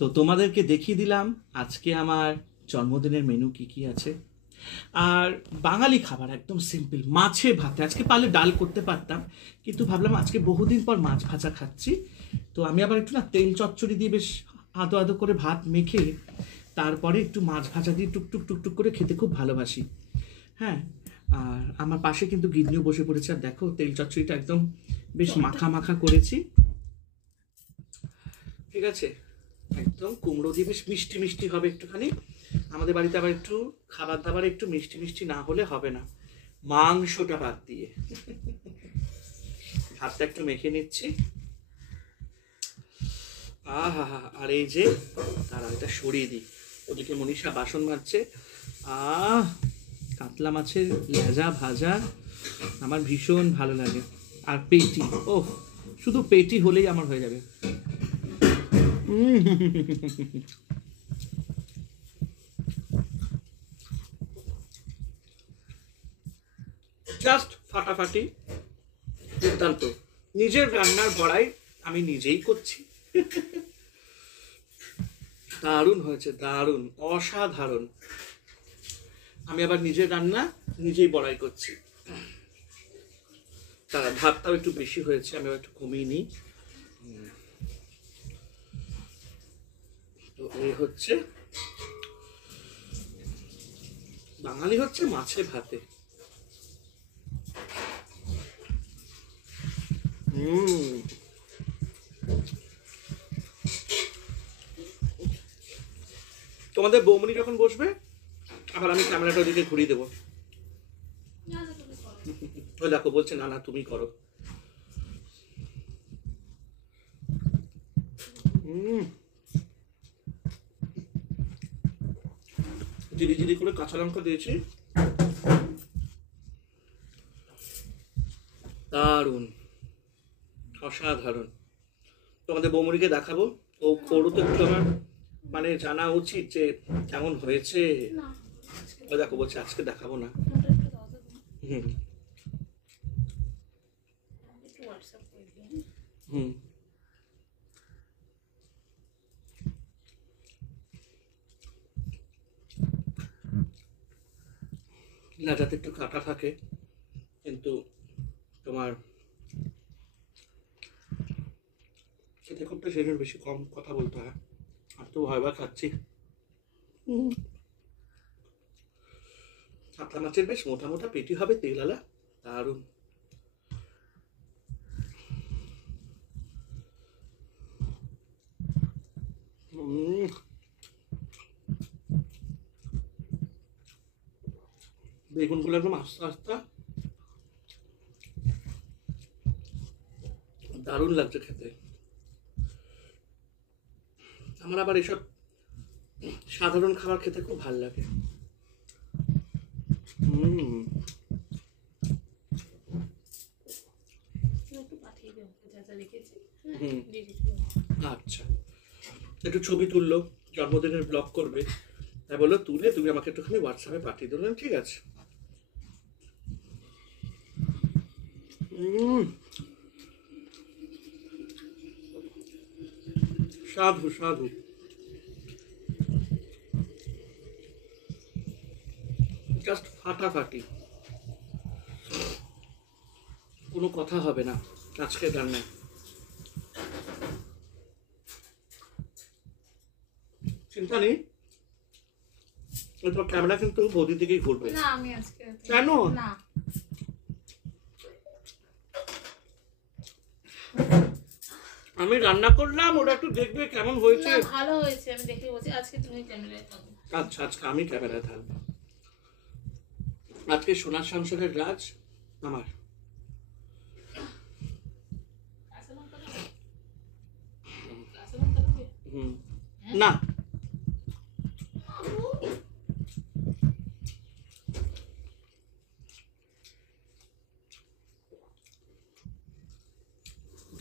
তো তোমাদেরকে দেখিয়ে দিলাম আজকে আমার জন্মদিনের মেনু কি কি আছে। আর বাঙালি খাবার একদম সিম্পল, মাছে ভাতে। আজকে পারলে ডাল করতে পারতাম, কিন্তু ভাবলাম আজকে বহুদিন পর মাছ ভাজা খাচ্ছি। তো আমি আবার একটু না তেল চচ্চড়ি দিয়ে বেশ আদো আদো করে ভাত মেখে তারপরে একটু মাছ ভাজা দিয়ে টুকটুক টুকটুক করে খেতে খুব ভালোবাসি। হ্যাঁ, আর আমার পাশে কিন্তু গিন্নিও বসে পড়েছে। আর দেখো তেল চচ্চড়িটা একদম বেশ মাখা মাখা করেছি। ঠিক আছে, একদম কুমড়ো দিয়ে বেশ মিষ্টি মিষ্টি হবে একটুখানি। আমাদের বাড়িতে আবার একটু খাবার দাবার একটু মিষ্টি মিষ্টি না হলে হবে না, মাংসটা বাদ দিয়ে। ভাতটা একটু মেখে নিচ্ছি। আহা হা, আর এই যে তারা এটা সরিয়ে দিই। ওদিকে মনীষা বাসন মাজছে। আহ, কাতলা মাছের লেজা ভাজা আমার ভীষণ ভালো লাগে। আর পেটি, ওহ, শুধু পেটি হলেই আমার হয়ে যাবে। জাস্ট ফাটাফাটি, দুর্দান্ত। নিজের রান্নার বড়াই আমি নিজেই করছি। দারুণ হয়েছে, দারুণ, অসাধারণ। আমি আবার নিজের রান্না নিজেই বড়াই করছি। তারা ভাতটাও একটু বেশি হয়েছে, আমি একটু কমিয়ে নিই। তো এই হচ্ছে বাঙালি, হচ্ছে মাছে ভাতে। তোমাদের বৌমনি যখন বসবে আবার আমি ক্যামেরাটা ওদিকে ঘুরিয়ে দেবো। ওই দেখো বলছে না না তুমি করো। জিরি জিরি করে কাঁচা লঙ্কা দিয়েছি, দারুণ, অসাধারণ। তোমাদের বৌমনিকে দেখাবো, ও করো তো একটু আমার মানে জানা উচিত যে কেমন হয়েছে। ও দেখো বলছে আজকে দেখাবো না। হুম হুম, যাতে একটু কাটা থাকে, কিন্তু তোমার খেতে খুব সেই জন্য বেশি কম কথা বলতে হয়। আর তো ভয় ভয় খাচ্ছি। কাতলা মাছের বেশ মোটা মোটা পেটি হবে, তেলালা, দারুণ। বেগুনগুলো একদম আস্তে আস্তে, দারুণ লাগছে খেতে। আমার আবার এসব সাধারণ খাবার খেতে খুব ভালো লাগে। আচ্ছা, একটু ছবি তুললো, জন্মদিনের ব্লগ করবে, তাই বললো তুলে তুমি আমাকে একটুখানি হোয়াটসঅ্যাপে পাঠিয়ে দিলেন। ঠিক আছে। সাধু সাধু, জাস্ট ফাটাফাটি, কোনো কথা হবে না আজকের রান্নায়। চিন্তা নেই, তোমার ক্যামেরা কিন্তু বৌদির দিকেই ঘুরবে। না আমি আজকে কেন না, আমি রান্না করলাম, ওরা একটু দেখবে কেমন হয়েছে। না ভালো হয়েছে, আমি দেখে বলছি আজকে তুমি ক্যামেরায় থাকো। আচ্ছা, আজকে আমি ক্যামেরায় থাকবো। আজকে সোনার সংসারের রাজ আমার। না,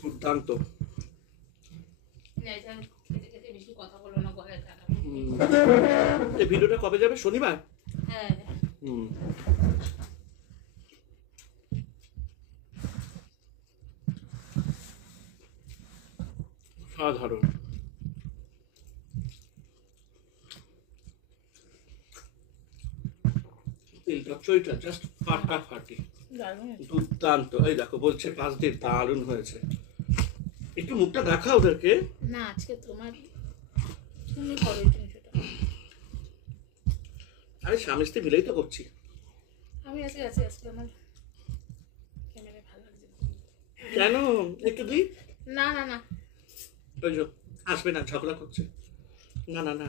দুর্দান্ত। এই ভিডিওটা কবে যাবে? শনিবার? হ্যাঁ। সাধারণ। চচ্চড়িটা জাস্ট ফাটাফাটি, দারুণ হয়েছে। দুর্দান্ত। এই দেখো বলছে পাঁচ দিয়ে দারুণ হয়েছে। একটু মুখটা দেখা ওদেরকে। না আজকে তোমার তুমি করো তুমি সেটা। আরে স্বামী স্ত্রী মিলেই তো করছি। আমি আজকে আমার ক্যামেরা ভালো লাগছে। কেন একটু দিই? না না না ওই যে আসবে না, ঝগড়া করছে। না না না,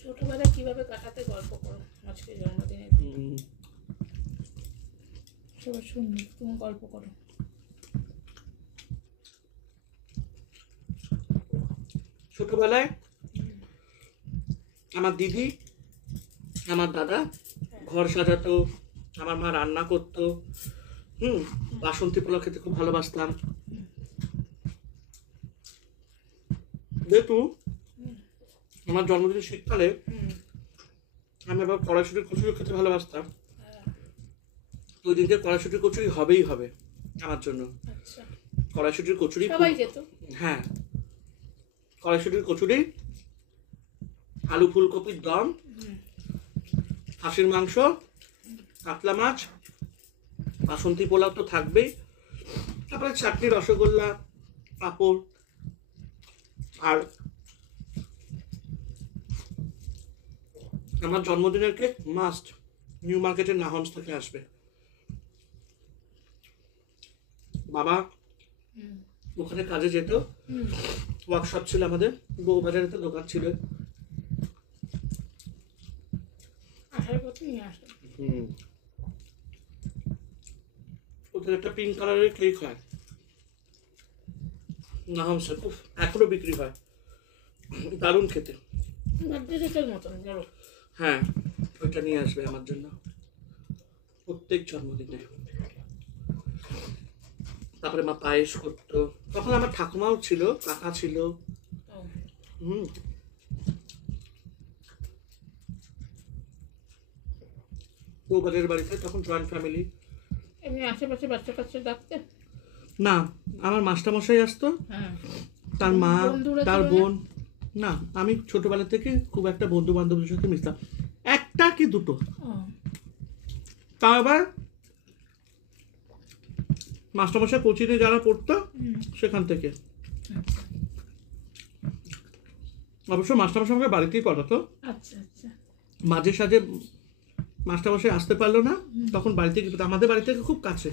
ছোটবেলায় কিভাবে কাটাতে গল্প করো আজকে জন্মদিনে। সবাই শুনবি, তুমি গল্প করো। ছোটবেলায় আমার দিদি, আমার দাদা ঘর সাজাতো, আমার মা রান্না করতো। বাসন্তী পোলাও খেতে খুব ভালোবাসতাম। যেহেতু আমার জন্মদিন শীতকালে, আমি আবার কড়াইশুটির কচুরি খেতে ভালোবাসতাম। ওই দিনকে কড়াইশুটির কচুরি হবেই হবে আমার জন্য। আচ্ছা কড়াইশুটির কচুরি, সবাই খেত। হ্যাঁ, কড়াইশুটির কচুরি, আলু ফুলকপির দম, খাসির মাংস, কাতলা মাছ, বাসন্তী পোলাও তো থাকবেই, তারপরে চাটনি, রসগোল্লা, পাঁপড়, আর আমার জন্মদিনের কেক মাস্ট নিউ মার্কেটের নাহমস থেকে আসবে। বাবা ওখানে কাজে যেত, ওয়ার্কশপ ছিল আমাদের, বউবাজারে তো দোকান ছিল। আসার পথে নিয়ে আসো। ওদের একটা পিঙ্ক কালারের কেক হয় নাহমসে, খুব এখনো বিক্রি হয়, দারুণ খেতে। বার্থডে কেকের মতন বড়। হ্যাঁ, ওইটা নিয়ে আসবে আমার জন্য প্রত্যেক জন্মদিনে। তারপরে মা পায়েস করতো, তখন আমার ঠাকুমাও ছিল, কাকা ছিল। বউবাজারের বাড়িতে তখন জয়েন্ট ফ্যামিলি। এমনি আশেপাশে বাচ্চা কাচ্চা ডাকতে? না, আমার মাস্টারমশাই আসতো, হ্যাঁ। তার মা, বন্ধুরা তার ছিল না? বোন। না, আমি ছোটবেলা থেকে খুব একটা বন্ধু বান্ধবদের সাথে মিশতাম, একটা কি দুটো। তাও আবার মাস্টারমশাই কোচিনে যারা পড়তো সেখান থেকে। অবশ্য মাস্টারমশাই আমাকে বাড়িতেই পড়াতো। আচ্ছা আচ্ছা। মাঝে সাঝে মাস্টারমশাই আসতে পারলো না, তখন বাড়ি থেকে, আমাদের বাড়ি থেকে খুব কাছে।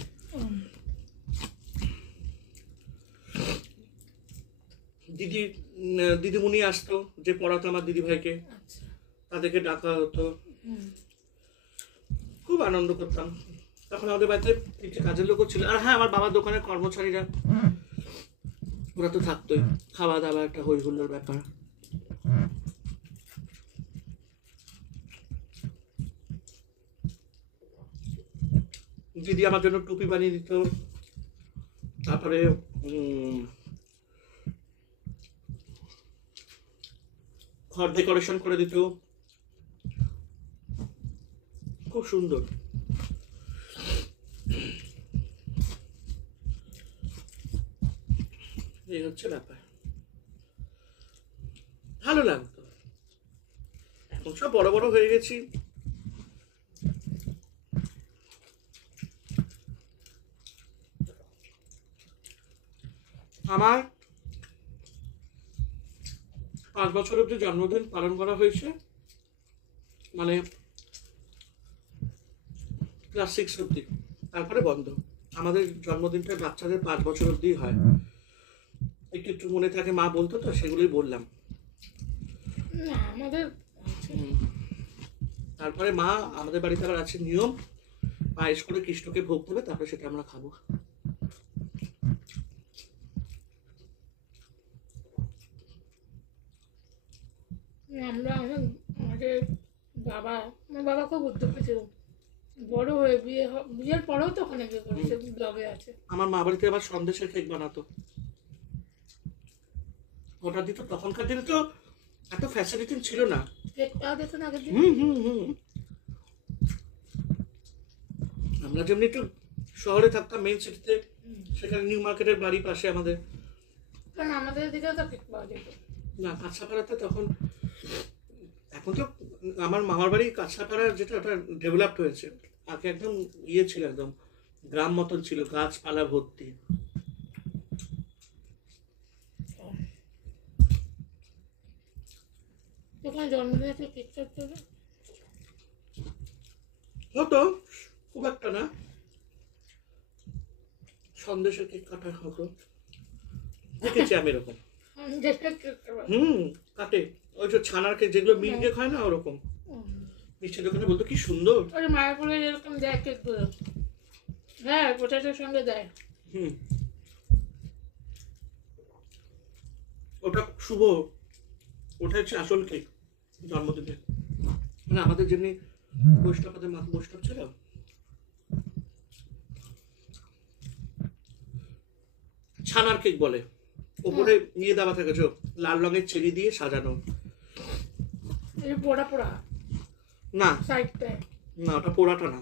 দিদিমণি আসতো যে পড়াতো আমার দিদি ভাইকে, আচ্ছা। তাদেরকে ডাকা হতো, খুব আনন্দ করতাম। তখন আমাদের বাড়িতে কিছু কাজের লোকও ছিল। আর হ্যাঁ, আমার বাবার দোকানের কর্মচারীরা, ওরা তো থাকতোই, খাওয়া দাওয়া একটা হই হুল্লোড় ব্যাপার। দিদি আমার জন্য টুপি বানিয়ে দিত, তারপরে ঘর ডেকোরেশন করে দিত, খুব সুন্দর। এই হচ্ছে ব্যাপার, ভালো লাগতো। এখন সব বড় বড় হয়ে গেছি, আমার 5 বছর অব্দি জন্মদিন পালন করা হয়েছে, মানে ক্লাস 6 অব্দি, তারপরে বন্ধ। আমাদের জন্মদিনটা বাচ্চাদের 5 বছর অব্দি হয়। একটু একটু মনে থাকে, মা বলতো তো, সেগুলোই বললাম। না আমাদের তারপরে মা, আমাদের বাড়িতে আবার আছে নিয়ম, পায়েস করে কৃষ্ণকে ভোগ দেবে, তারপরে সেটা আমরা খাবো। আমরা আমাদের আমার বাবা খুব উদ্যোগী ছিল, বড় হয়ে বিয়ের পরেও তো ওখানে বিয়ে করেছে, ব্লগে আছে। আমার মা বাড়িতে আবার সন্দেশের কেক বানাতো, ওটা দিত। তখনকার দিনে তো এত ফ্যাসিলিটি ছিল না। কেক পাওয়া যেত না আগের দিন। আমরা যেমনি একটু শহরে থাকতাম, মেইন সিটিতে, সেখানে নিউ মার্কেটের বাড়ির পাশে আমাদের। কারণ আমাদের দিকে তো কেক পাওয়া যেত। না কাঁচরাপাড়াতে তখন, এখন তো আমার মামার বাড়ি কাঁচরাপাড়া, যেটা ওটা ডেভেলপড হয়েছে, আগে একদম ইয়ে ছিল, একদম গ্রাম মতন ছিল, গাছপালা ভর্তি। যখন জন্মদিনে কেক কাটতে হবে, হতো, খুব একটা না, সন্দেশের কেক কাটা হতো, দেখেছি আমি এরকম। আমি যেটা কেক কাটবো। কাটে, ওই যে ছানার কেক যেগুলো মিল কেক হয় না, ওরকম মিষ্টি দোকানে বলতো কি সুন্দর। ওই মায়াপুরে এরকম দেয় কেকগুলো, হ্যাঁ পোটাটোর সঙ্গে দেয়। ওটা শুভ, ওটা হচ্ছে আসল কেক জন্মদিনে, মানে আমাদের যেমনি বৈষ্ণবদের মা বৈষ্ণব ছিল, ছানার কেক বলে, উপরে নিয়ে দেওয়া থাকে যে লাল রঙের চেরি দিয়ে সাজানো। এই পোড়া পোড়া না সাইডটায়, না, ওটা পোড়াটা না।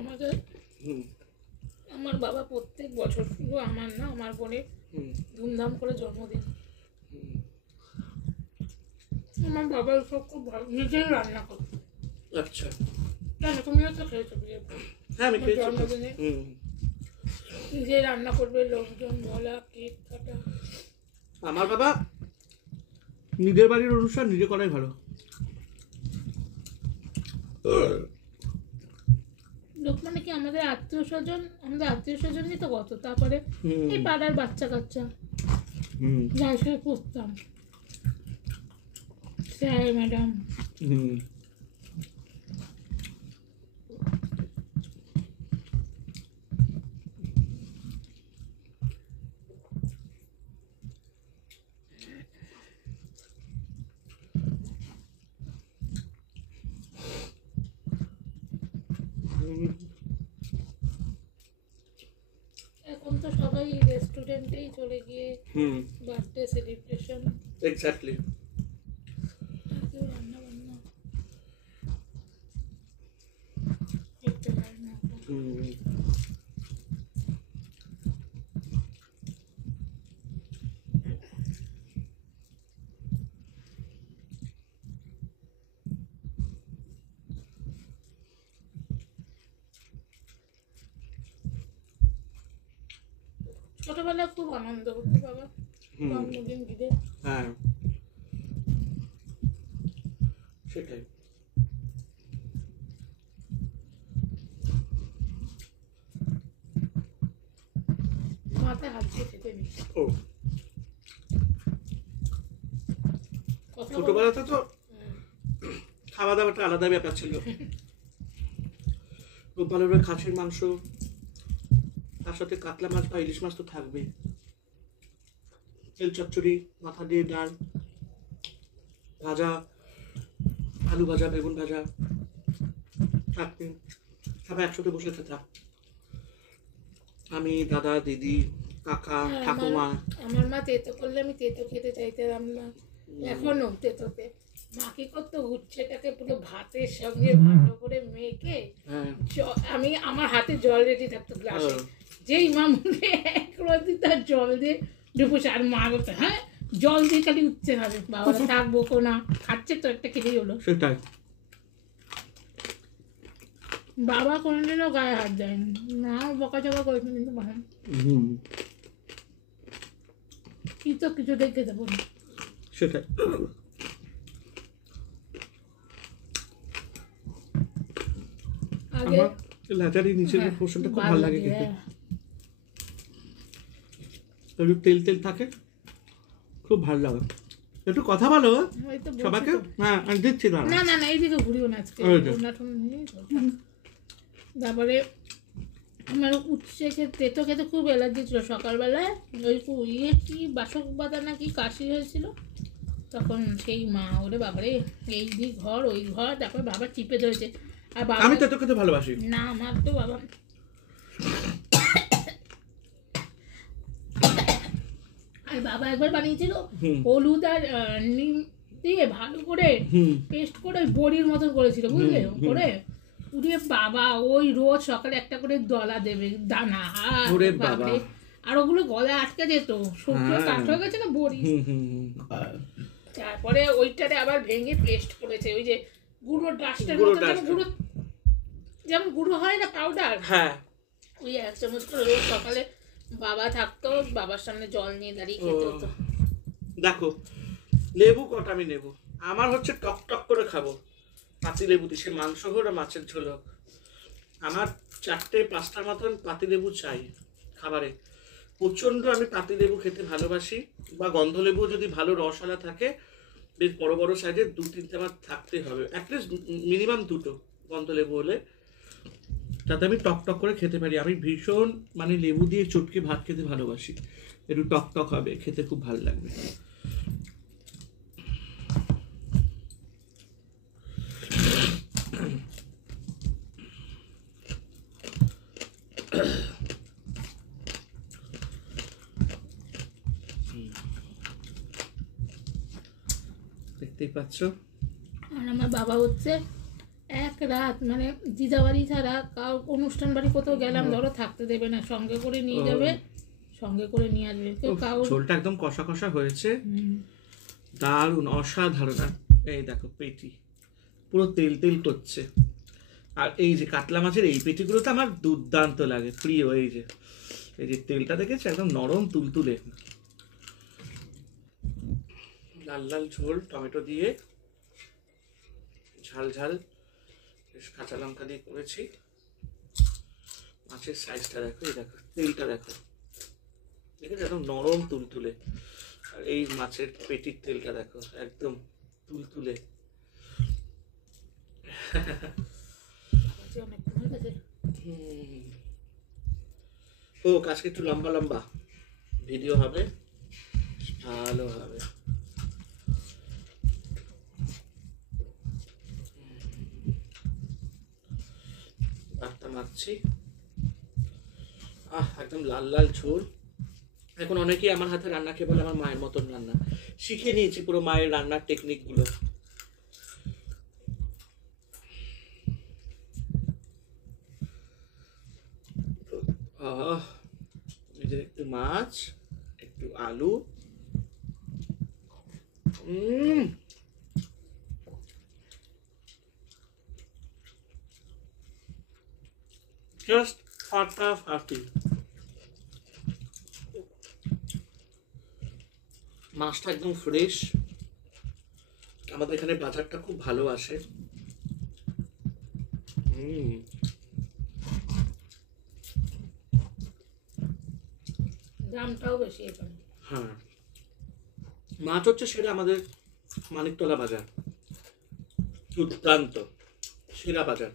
আমাদের আমার বাবা প্রত্যেক বছর, শুধু আমার না আমার বোনের ধুমধাম করে জন্মদিন। আমার বাবা সব খুব ভালো, নিজেই রান্না করে। আচ্ছা, জানো তুমিও তো খেয়েছো বিয়ের পর, হ্যাঁ আমি খেয়েছি। জন্মদিনে নিজেই রান্না করবে, লোকজন বলা, কেক কাটা। আমার বাবা নিজের বাড়ির অনুষ্ঠান নিজে করাই ভালো। লোক মানে কি আমাদের আত্মীয় স্বজনই তো কত, তারপরে এই পাড়ার বাচ্চা কাচ্চা যার সাথে করতাম, স্যার ম্যাডাম। এখন তো সবাই রেস্টুরেন্টেই চলে গিয়ে বার্থডে সেলিব্রেশন। এক্স্যাক্টলি। রান্না বান্না করতে পারে না। ছোটবেলায় খুব আনন্দ হতো বাবা জন্মদিন ঘিরে। হ্যাঁ সেটাই। মাথায় হাত দিয়ে খেতে নেই। ও ছোটবেলাতে তো খাওয়া দাওয়াটা আলাদা ব্যাপার ছিল। খুব ভালো করে খাসির মাংস, তার সাথে কাতলা মাছ বা ইলিশ মাছ তো থাকবেই, তেল চচ্চড়ি, মাথা দিয়ে ডাল, ভাজা, আলু ভাজা, বেগুন ভাজা, চাটনি, সবাই একসাথে বসে খেতাম। আমি, দাদা, দিদি, কাকা, ঠাকুমা। আমার মা তেতো করলে আমি তেতো খেতে চাইতাম না, এখনো তেতোতে মা কি করতো, উচ্ছেটাকে পুরো ভাতের সঙ্গে ভালো করে মেখে আমি, আমার হাতে জল রেডি থাকতো গ্লাসে, যেই মা মুখে এক রতি তার জল দিয়ে ডুবুস, আর মা বলতো হ্যাঁ জল দিয়ে খালি উচ্ছে খাবে, বাবা থাকবো না, খাচ্ছে তো একটা খেলেই হলো। সেটাই। বাবা কোনোদিনও গায়ে হাত দেয়নি, না বকাঝকা করেছেন, কিন্তু বাবা কি তো কিছুতেই খেতে পারি। সেটাই। আগে লাচারি নিচের পোর্শনটা খুব ভালো লাগে খেতে, একটু তেল তেল থাকে, খুব ভালো লাগে। একটু কথা বলো সবাইকে। হ্যাঁ আমি দিচ্ছি না না না না, এইদিকে ঘুরিও না আজকে, তারপরে আমার উচ্ছে তেতো খেতে খুব অ্যালার্জি ছিল। সকালবেলায় ওই ইয়ে কি বাসক বাতা না কি কাশি হয়েছিল, তখন সেই মা ওরে বাবারে এই দি ঘর ওই ঘর, তারপর বাবা চিপে ধরেছে। আর বাবা, আমি তেতো খেতে ভালোবাসি না আমার তো বাবা, আর বাবা একবার বানিয়েছিল হলুদ আর নিম দিয়ে ভালো করে পেস্ট করে বড়ির মতন করেছিল, বুঝলে, করে উরে বাবা, ওই রোজ সকালে একটা করে দলা দেবে দানা, আর ওরে বাবা। বাপরে, আর ওগুলো গলায় আটকে যেত, শুকিয়ে হ্যাঁ। কাঠ হয়ে গেছে না বড়ি। তারপরে ওইটারে আবার ভেঙে পেস্ট করেছে, ওই যে গুঁড়ো ডাস্টের গুঁড়ো মতো, যেমন ডাস্ট। গুঁড়ো, যেমন গুঁড়ো হয় না পাউডার, হ্যাঁ ওই 1 চামচ করে রোজ সকালে বাবা থাকতো, বাবার সামনে জল নিয়ে দাঁড়িয়ে খেতে হতো। দেখো লেবু কটা আমি নেব, আমার হচ্ছে টক টক করে খাবো, পাতি লেবু দিয়ে, সে মাংস হোক আর মাছের ঝোল হোক, আমার 4-5টার মতন পাতি লেবু চাই খাবারে। প্রচণ্ড আমি পাতি লেবু খেতে ভালোবাসি, বা গন্ধ লেবু যদি ভালো রসওয়ালা থাকে, বেশ বড় বড় সাইজের 2-3টে আমার থাকতে হবে, অ্যাটলিস্ট মিনিমাম 2টো গন্ধ লেবু হলে, যাতে আমি টক টক করে খেতে পারি। আমি ভীষণ মানে লেবু দিয়ে চটকে ভাত খেতে ভালোবাসি, একটু টক টক হবে, খেতে খুব ভালো লাগবে। দেখতেই পাচ্ছ, আর আমার বাবা হচ্ছে এক রাত মানে দিদাবাড়ি ছাড়া কাউ অনুষ্ঠান বাড়ি কোথাও গেলাম ধরো থাকতে দেবে না, সঙ্গে করে নিয়ে যাবে, সঙ্গে করে নিয়ে আসবে, কেউ কাউ। ঝোলটা একদম কষা কষা হয়েছে, দারুণ অসাধারণ। আর এই দেখো পেটি পুরো তেল তেল করছে, আর এই যে কাতলা মাছের এই পেটিগুলো তো আমার দুর্দান্ত লাগে, প্রিয়। এই যে তেলটা দেখেছি একদম নরম তুলতুলে, লাল লাল ঝোল টমেটো দিয়ে, ঝাল ঝাল বেশ কাঁচা লঙ্কা দিয়ে করেছি। মাছের সাইজটা দেখো, এই দেখো তেলটা দেখো, দেখেছো একদম নরম তুলতুলে। আর এই মাছের পেটির তেলটা দেখো একদম তুলতুলে। ও আজকে একটু লম্বা লম্বা ভিডিও হবে, ভালো হবে। ভাতটা মাখছি, একদম লাল লাল ঝোল। এখন অনেকেই আমার হাতে রান্না খেয়ে বলে আমার মায়ের মতন রান্না, শিখে নিয়েছি পুরো মায়ের রান্নার টেকনিক গুলো। একটু মাছ, একটু আলু, জাস্ট ফাটাফাটি। মাছটা একদম ফ্রেশ, আমাদের এখানে বাজারটা খুব ভালো আসে। দামটাও বেশি এখানে। হ্যাঁ, মাছ হচ্ছে সেটা আমাদের মানিকতলা বাজার, দুর্দান্ত সেরা বাজার।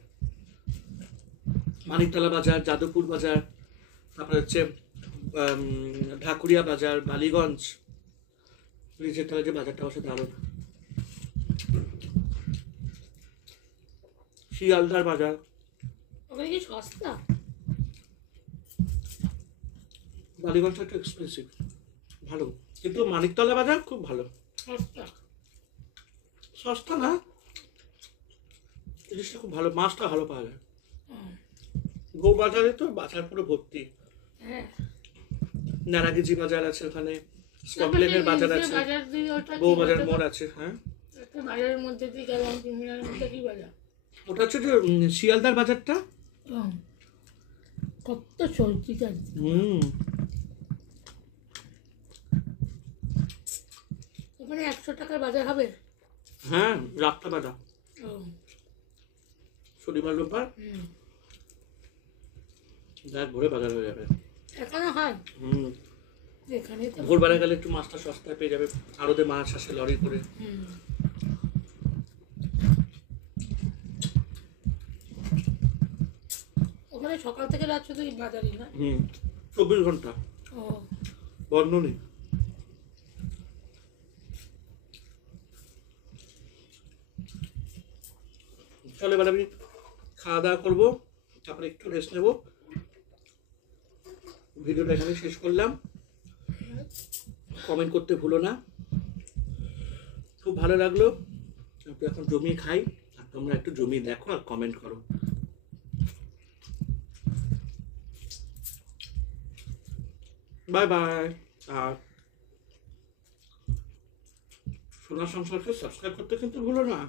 মানিকতলা বাজার, যাদবপুর বাজার, তারপরে হচ্ছে ঢাকুরিয়া বাজার, বালিগঞ্জ, ব্রিজের তলায় যে বাজারটা বসে দারুণ। শিয়ালদার বাজার, ওখানে কি সস্তা? বালিগঞ্জটা একটু এক্সপেন্সিভ, ভালো, কিন্তু মানিকতলা বাজার খুব ভালো। সস্তা? সস্তা না, জিনিসটা খুব ভালো, মাছটা ভালো পাওয়া যায়। গো বাজারে তো বাজার পুরো ভর্তি, হ্যাঁ, নারাগিজি বাজার আছে ওখানে, স্কটল্যান্ডের বাজার আছে, বউ বাজার মোড় আছে। হ্যাঁ, একটা বাজারের মধ্যে দিয়ে গেলাম, তিনমিনার মধ্যে কি বাজার ওটা হচ্ছে যে শিয়ালদার বাজারটা, কত চলতি যাচ্ছে। ওখানে 100 টাকার বাজার হবে। হ্যাঁ, রাতটা বাজার, শনিবার রোববার রাত ভোরে বাজার হয়ে যাবে। এখনো হয়? এখানে তো ভোরবেলা গেলে একটু মাছটা সস্তায় পেয়ে যাবে, আড়তে মাছ আসে লরি করে। ওখানে সকাল থেকে রাত শুধু বাজারই না? 24 ঘন্টা বন্ধ নেই। চলো এবার আমি খাওয়া দাওয়া করবো, তারপরে একটু রেস্ট নেবো। ভিডিওটা এখানে শেষ করলাম, কমেন্ট করতে ভুলো না। খুব ভালো লাগলো, একটু এখন জমিয়ে খাই, আর তোমরা একটু জমিয়ে দেখো আর কমেন্ট করো। Bye bye. আর সোনার সংসারকে সাবস্ক্রাইব করতে কিন্তু ভুলো না।